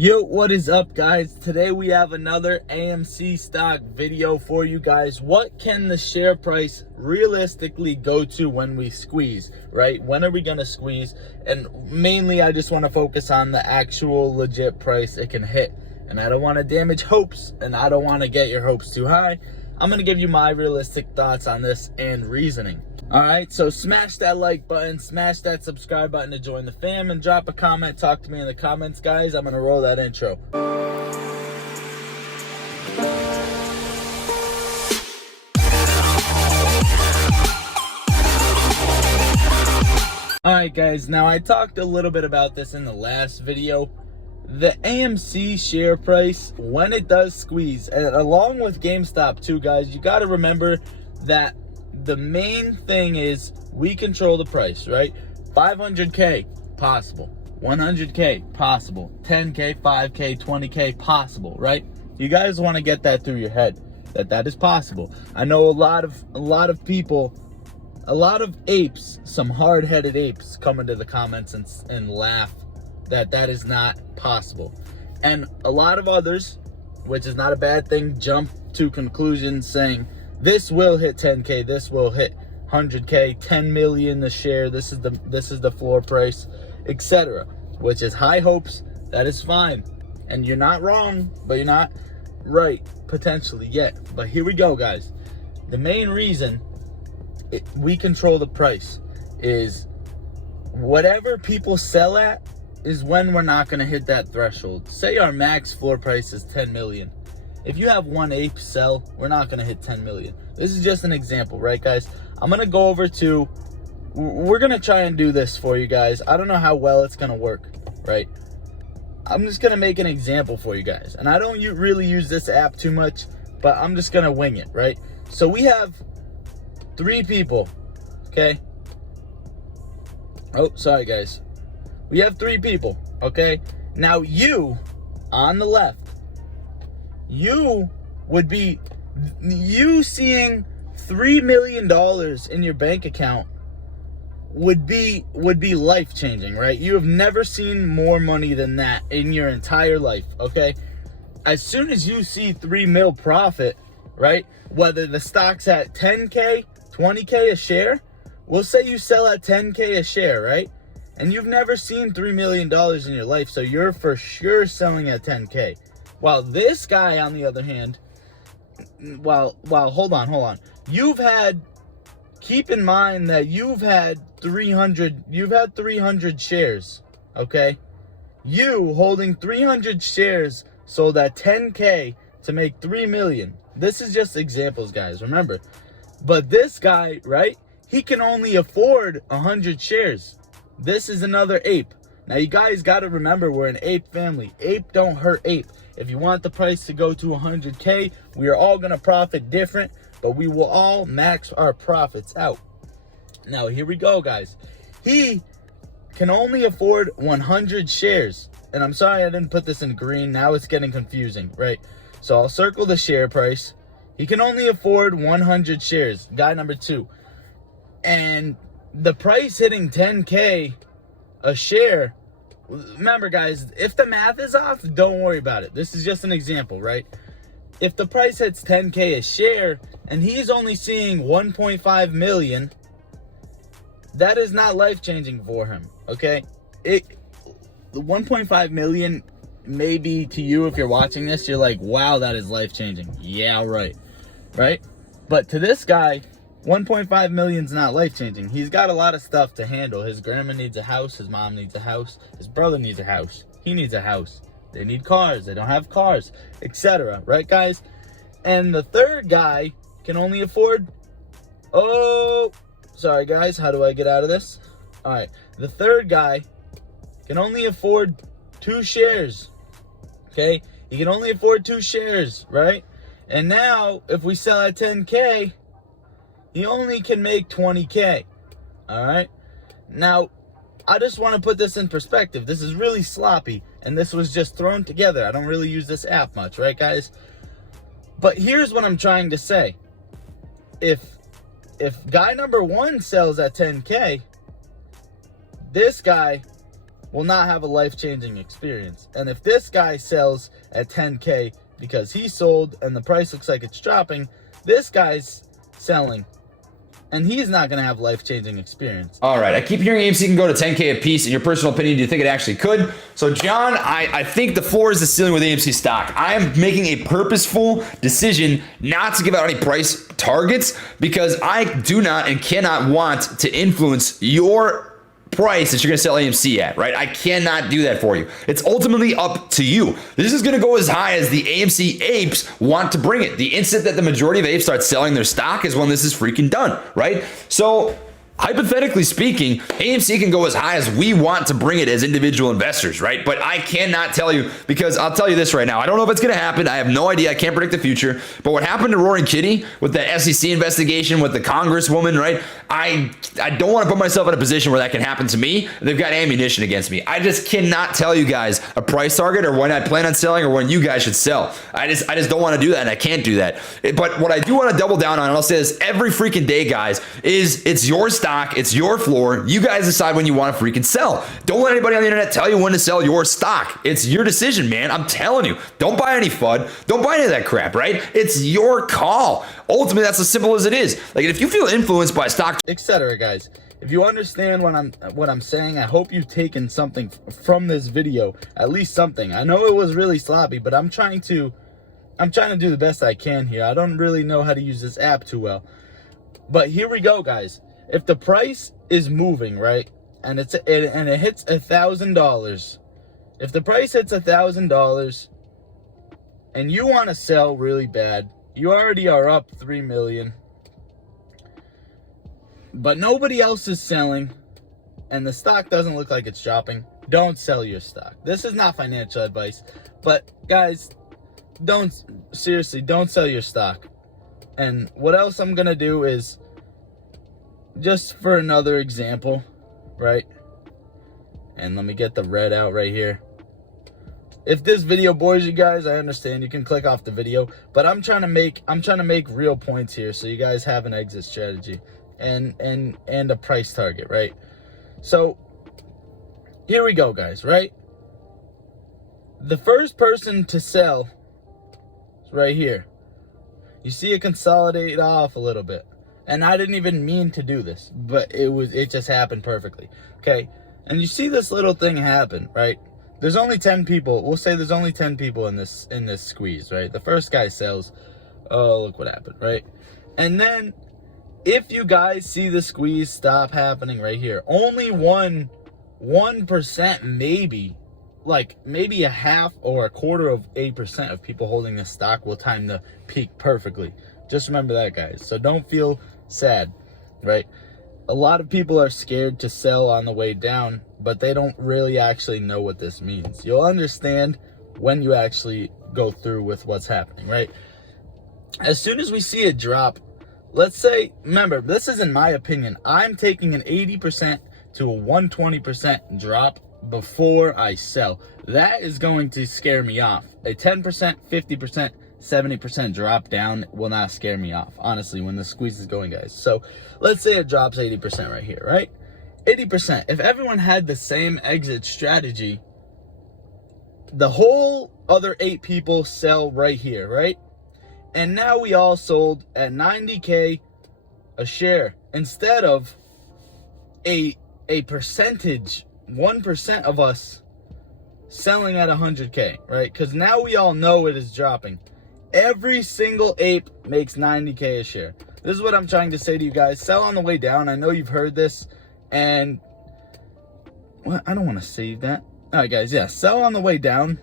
Yo, what is up, guys? Today we have another AMC stock video for you guys. What can the share price realistically go to when we squeeze, right? When are we gonna squeeze? And mainly I just want to focus on the actual legit price it can hit. And I don't want to damage hopes, and I don't want to get your hopes too high. I'm gonna give you my realistic thoughts on this and reasoning. All right, so smash that like button, smash that subscribe button to join the fam, and drop a comment. Talk to me in the comments, guys. I'm gonna roll that intro. All right, guys, now I talked a little bit about this in the last video. The AMC share price, when it does squeeze, and along with GameStop too, guys, you got to remember that the main thing is we control the price, right? 500K, possible. 100K, possible. 10K, 5K, 20K, possible, right? You guys want to get that through your head, that is possible. I know a lot of people, a lot of apes, some hard-headed apes come into the comments and laugh that is not possible. And a lot of others, which is not a bad thing, jump to conclusions saying, this will hit 10K, this will hit 100K, 10 million a share, this is the floor price, etc. Which is high hopes. That is fine. And you're not wrong, but you're not right, potentially, yet. But here we go, guys. The main reason we control the price is whatever people sell at is when we're not going to hit that threshold. Say our max floor price is 10 million. If you have one ape sell, we're not going to hit 10 million. This is just an example, right, guys? I'm going to go over to, we're going to try and do this for you guys. I don't know how well it's going to work, right? I'm just going to make an example for you guys. And I don't really use this app too much, but I'm just going to wing it, right? So we have 3 people, okay? Oh, sorry, guys. We have 3 people, okay? Now you, on the left, you would be, you seeing $3 million in your bank account would be life-changing, right? You have never seen more money than that in your entire life, okay? As soon as you see 3 mil profit, right? Whether the stock's at 10K, 20K a share, we'll say you sell at 10K a share, right? And you've never seen $3 million in your life, so you're for sure selling at 10K. While this guy, on the other hand, hold on. Keep in mind that you've had 300 shares, okay? You holding 300 shares sold at 10K to make 3 million. This is just examples, guys, remember. But this guy, right? He can only afford 100 shares. This is another ape. Now, you guys got to remember, we're an ape family. Ape don't hurt ape. If you want the price to go to 100K, we are all going to profit different, but we will all max our profits out. Now, here we go, guys. He can only afford 100 shares. And I'm sorry I didn't put this in green. Now it's getting confusing, right? So I'll circle the share price. He can only afford 100 shares. Guy number 2. And the price hitting 10K a share, remember, guys, if the math is off, don't worry about it. This is just an example, right? If the price hits 10K a share and he's only seeing 1.5 million, that is not life-changing for him, okay? The 1.5 million, maybe to you, if you're watching this, you're like, wow, that is life-changing. Yeah, right? But to this guy, 1.5 million is not life-changing. He's got a lot of stuff to handle. His grandma needs a house. His mom needs a house. His brother needs a house. He needs a house. They need cars. They don't have cars, etc. Right, guys? And the third guy can only afford... Oh, sorry, guys. How do I get out of this? All right. The third guy can only afford 2 shares. Okay? He can only afford 2 shares, right? And now, if we sell at 10K... he only can make 20K, all right? Now, I just want to put this in perspective. This is really sloppy, and this was just thrown together. I don't really use this app much, right, guys? But here's what I'm trying to say. If guy number 1 sells at 10K, this guy will not have a life-changing experience. And if this guy sells at 10K because he sold and the price looks like it's dropping, this guy's selling and he's not going to have life-changing experience. All right, I keep hearing AMC can go to 10K a piece. In your personal opinion, do you think it actually could? So, John, I think the floor is the ceiling with AMC stock. I am making a purposeful decision not to give out any price targets because I do not and cannot want to influence your price that you're going to sell AMC at, right? I cannot do that for you. It's ultimately up to you. This is going to go as high as the AMC apes want to bring it. The instant that the majority of apes start selling their stock is when this is freaking done, right? So hypothetically speaking, AMC can go as high as we want to bring it as individual investors, right? But I cannot tell you, because I'll tell you this right now. I don't know if it's going to happen. I have no idea. I can't predict the future. But what happened to Roaring Kitty with the SEC investigation with the congresswoman, right? I don't want to put myself in a position where that can happen to me. They've got ammunition against me. I just cannot tell you guys a price target or when I plan on selling or when you guys should sell. I just don't want to do that, and I can't do that. But what I do want to double down on, and I'll say this every freaking day, guys, is it's your stock. It's your floor. You guys decide when you want to freaking sell. Don't let anybody on the internet tell you when to sell your stock. It's your decision, man. I'm telling you. Don't buy any FUD. Don't buy any of that crap, right? It's your call. Ultimately, that's as simple as it is. Like, if you feel influenced by stock, etc., guys. If you understand what I'm saying, I hope you've taken something from this video, at least something. I know it was really sloppy, but I'm trying to do the best I can here. I don't really know how to use this app too well. But here we go, guys. If the price is moving, right, and it hits $1,000, if the price hits $1,000 and you want to sell really bad, you already are up 3 million, but nobody else is selling and the stock doesn't look like it's dropping, don't sell your stock. This is not financial advice, but guys, don't sell your stock. And what else I'm gonna do is, just for another example, right? And let me get the red out right here. If this video bores you guys, I understand. You can click off the video, but I'm trying to make real points here so you guys have an exit strategy and a price target, right? So here we go, guys, right? The first person to sell is right here. You see it consolidate off a little bit. And I didn't even mean to do this, but it just happened perfectly. Okay. And you see this little thing happen, right? There's only 10 people. We'll say there's only 10 people in this squeeze, right? The first guy sells. Oh, look what happened, right? And then if you guys see the squeeze stop happening right here, only 1% maybe, like maybe a half or a quarter of 8% of people holding this stock will time the peak perfectly. Just remember that, guys. So don't feel sad, right? A lot of people are scared to sell on the way down, but they don't really actually know what this means. You'll understand when you actually go through with what's happening, right? As soon as we see a drop, let's say, remember, this is in my opinion, I'm taking an 80% to a 120% drop before I sell. That is going to scare me off. A 10%, 50%, 70% drop down will not scare me off, honestly, when the squeeze is going, guys. So let's say it drops 80% right here, right? 80%. If everyone had the same exit strategy, the whole other 8 people sell right here, right? And now we all sold at 90K a share instead of a percentage, 1% of us selling at 100K, right? Because now we all know it is dropping. Every single ape makes 90K a share. This is what I'm trying to say to you guys. Sell on the way down. I know you've heard this. And well, I don't want to save that. All right, guys. Yeah, sell on the way down.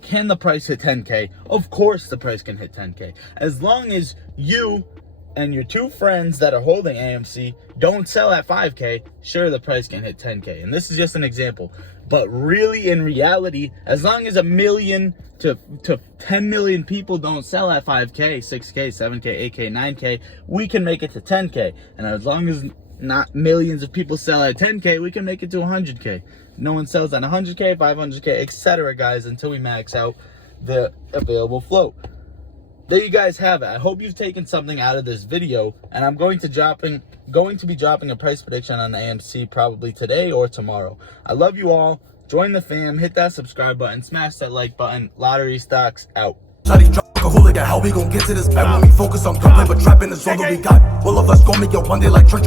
Can the price hit 10K? Of course the price can hit 10K. As long as you and your 2 friends that are holding AMC don't sell at 5K, sure, the price can hit 10K. And this is just an example. But really, in reality, as long as 1 million to 10 million people don't sell at 5K, 6K, 7K, 8K, 9K, we can make it to 10K. And as long as not millions of people sell at 10K, we can make it to 100K. No one sells at 100K, 500K, etc., guys, until we max out the available float. there you guys have it. I hope you've taken something out of this video, and I'm going to be dropping a price prediction on the AMC probably today or tomorrow. I love you all. Join the fam, hit that subscribe button, smash that like button. Lottery Stocks out. How we gon' get to this bag when we focus on gunplay, but trapping is all that we got. All of us gon' make it one day like church.